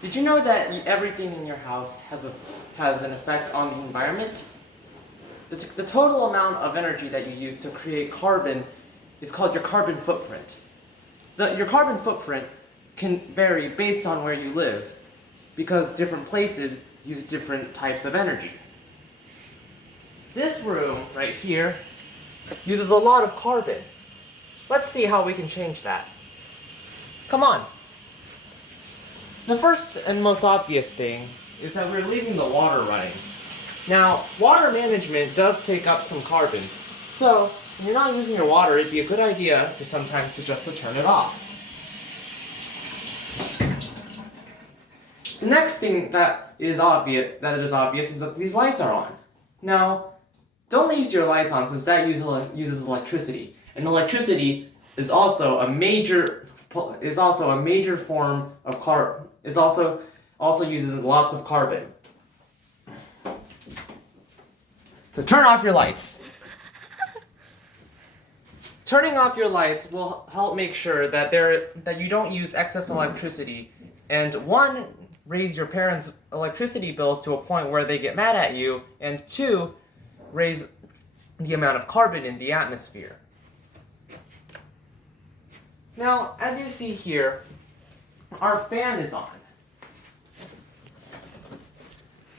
Did you know that everything in your house has an effect on the environment? The total amount of energy that you use to create carbon is called your carbon footprint. Your carbon footprint can vary based on where you live, because different places use different types of energy. This room right here uses a lot of carbon. Let's see how we can change that. Come on. The first and most obvious thing is that we're leaving the water running. Now, water management does take up some carbon, so when you're not using your water, it'd be a good idea to sometimes suggest to turn it off. The next thing that is obvious is that these lights are on. Now, don't leave your lights on since that uses electricity, and electricity is also a major form of carbon. It also uses lots of carbon. So turn off your lights. Turning off your lights will help make sure that you don't use excess electricity, and one, raise your parents' electricity bills to a point where they get mad at you, and two, raise the amount of carbon in the atmosphere. Now, as you see here, our fan is on.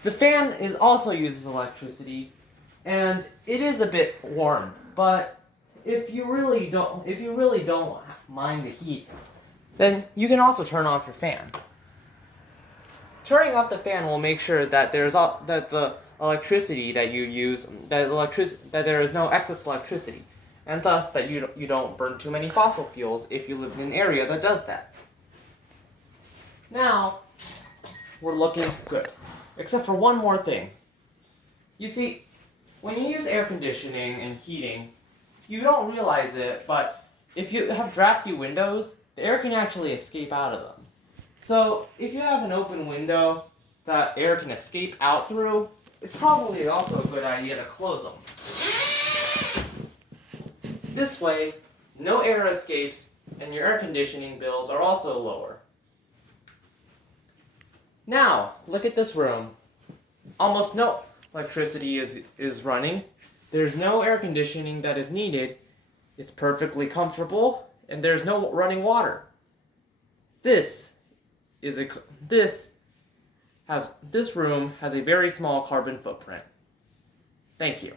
The fan also uses electricity, and it is a bit warm, but if you really don't mind the heat, then you can also turn off your fan. Turning off the fan will make sure that the electricity that you use, that there is no excess electricity, and thus that you don't burn too many fossil fuels if you live in an area that does that. Now, we're looking good. Except for one more thing. You see, when you use air conditioning and heating, you don't realize it, but if you have drafty windows, the air can actually escape out of them. So, if you have an open window that air can escape out through, it's probably also a good idea to close them. This way, no air escapes, and your air conditioning bills are also lower. Now, look at this room. Almost no electricity is running. There's no air conditioning that is needed. It's perfectly comfortable, and there's no running water. This room has a very small carbon footprint. Thank you.